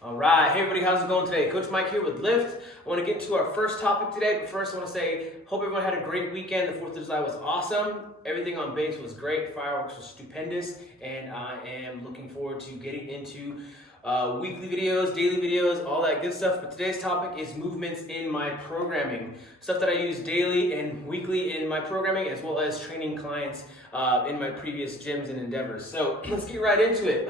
All right, hey everybody, how's it going today? Coach Mike here with Lift. I want to get into our first topic today, but first I want to say, hope everyone had a great weekend. The 4th of July was awesome. Everything on base was great. Fireworks was stupendous, and I am looking forward to getting into weekly videos, daily videos, all that good stuff. But today's topic is movements in my programming. Stuff that I use daily and weekly in my programming, as well as training clients in my previous gyms and endeavors. So let's get right into it.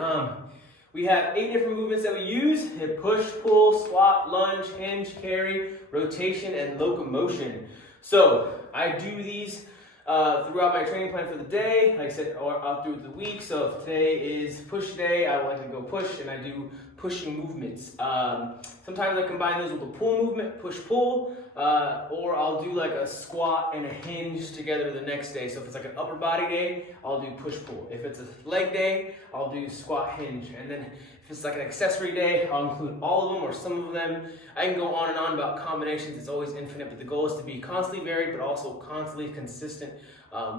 We have 8 different movements that we use: push, pull, squat, lunge, hinge, carry, rotation, and locomotion. So I do these throughout my training plan for the day, like I said, or through the week. So if today is push day, I would like to go push, and I do pushing movements. Sometimes I combine those with a pull movement, push-pull, or I'll do like a squat and a hinge together the next day. So if it's like an upper body day, I'll do push-pull. If it's a leg day, I'll do squat, hinge. And then if it's like an accessory day, I'll include all of them or some of them. I can go on and on about combinations. It's always infinite, but the goal is to be constantly varied, but also constantly consistent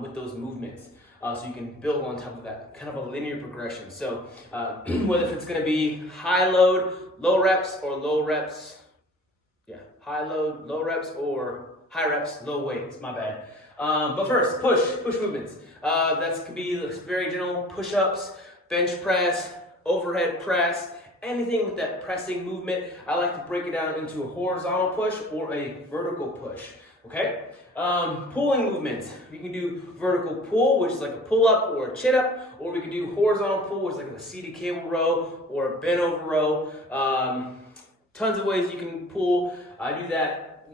with those movements. So you can build on top of that, kind of a linear progression. So whether if it's going to be high load, low reps, or low reps, high load, low reps, or high reps, low weights, my bad. But first, push movements. That could be very general: push-ups, bench press, overhead press, anything with that pressing movement. I like to break it down into a horizontal push or a vertical push, okay? Pulling movements. We can do vertical pull, which is like a pull-up or a chin-up, or we can do horizontal pull, which is like a seated cable row or a bent over row. Tons of ways you can pull. I do that.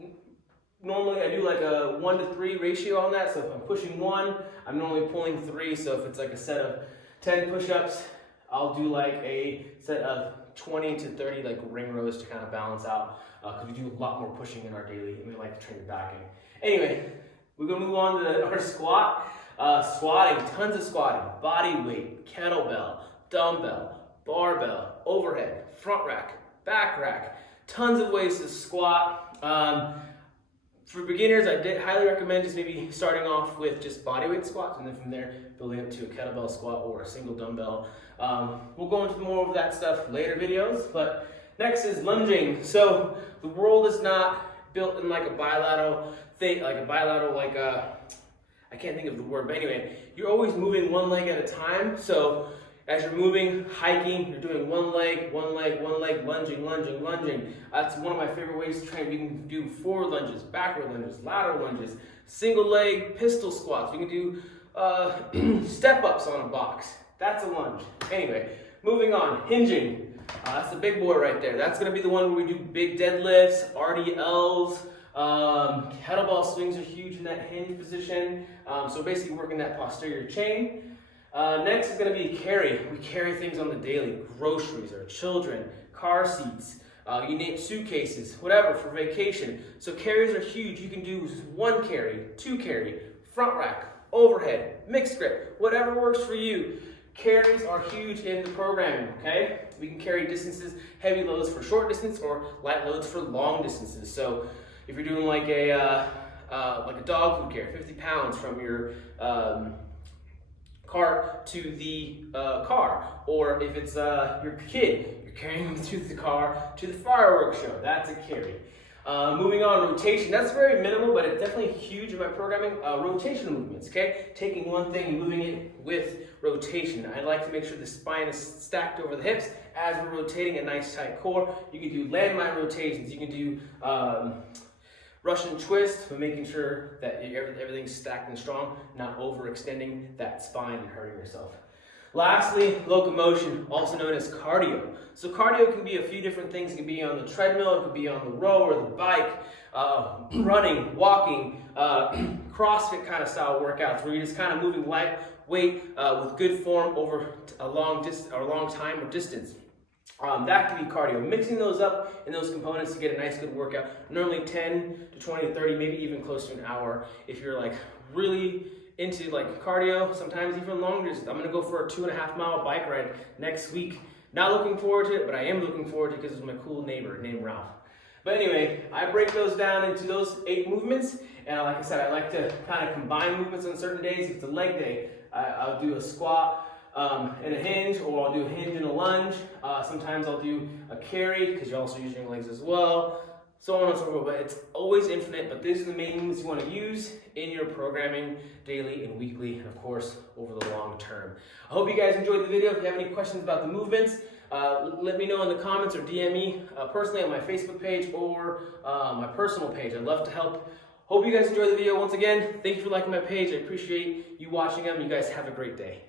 Normally I do like a 1-to-3 ratio on that. So if I'm pushing 1, I'm normally pulling 3. So if it's like a set of 10 push-ups, I'll do like a set of 20 to 30 like ring rows to kind of balance out, because we do a lot more pushing in our daily, and we like to train the back end. Anyway, we're gonna move on to our squat. Squatting, tons of squatting: body weight, kettlebell, dumbbell, barbell, overhead, front rack, back rack. Tons of ways to squat. For beginners, I highly recommend just maybe starting off with just body weight squats, and then from there building up to a kettlebell squat or a single dumbbell. We'll go into more of that stuff later videos, but next is lunging. So the world is not built in like a bilateral thing, I can't think of the word, but anyway, you're always moving one leg at a time. So as you're moving, hiking, you're doing one leg, lunging. That's one of my favorite ways to train. We can do forward lunges, backward lunges, lateral lunges, single leg pistol squats. We can do step-ups on a box. That's a lunge. Anyway, moving on, hinging. That's the big boy right there. That's going to be the one where we do big deadlifts, RDLs. Kettlebell swings are huge in that hinge position. So basically working that posterior chain. Next is going to be carry. We carry things on the daily: groceries, our children, car seats, you name suitcases, whatever, for vacation. So carries are huge. You can do 1 carry, 2 carry, front rack, overhead, mixed grip, whatever works for you. Carries are huge in the programming, okay? We can carry distances, heavy loads for short distance or light loads for long distances. So if you're doing like a dog food carry, 50 pounds from your cart to the car, or if it's your kid, you're carrying them through the car to the fireworks show, that's a carry. Moving on, rotation. That's very minimal, but it's definitely huge in my programming. Rotation movements, okay? Taking one thing and moving it with rotation. I like to make sure the spine is stacked over the hips as we're rotating a nice tight core. You can do landmine rotations. You can do Russian twist, but making sure that everything's stacked and strong, not overextending that spine and hurting yourself. Lastly, locomotion, also known as cardio. So cardio can be a few different things. It can be on the treadmill, it could be on the row or the bike, running, walking, CrossFit kind of style workouts where you're just kind of moving light weight with good form over a long time or distance. That can be cardio. Mixing those up in those components to get a nice good workout. Normally 10 to 20 to 30, maybe even close to an hour. If you're like really into like cardio, sometimes even longer. I'm gonna go for a 2.5 mile bike ride next week. Not looking forward to it, but I am looking forward to it because it's my cool neighbor named Ralph. But anyway, I break those down into those 8 movements, and like I said, I like to kind of combine movements on certain days. If it's a leg day, I'll do a squat, in a hinge, or I'll do a hinge and a lunge. Sometimes I'll do a carry because you're also using your legs as well. So on and so forth, but it's always infinite. But these are the main moves you want to use in your programming daily and weekly, and of course over the long term. I hope you guys enjoyed the video. If you have any questions about the movements, let me know in the comments or DM me personally on my Facebook page or my personal page. I'd love to help. Hope you guys enjoyed the video. Once again, thank you for liking my page. I appreciate you watching them. You guys have a great day.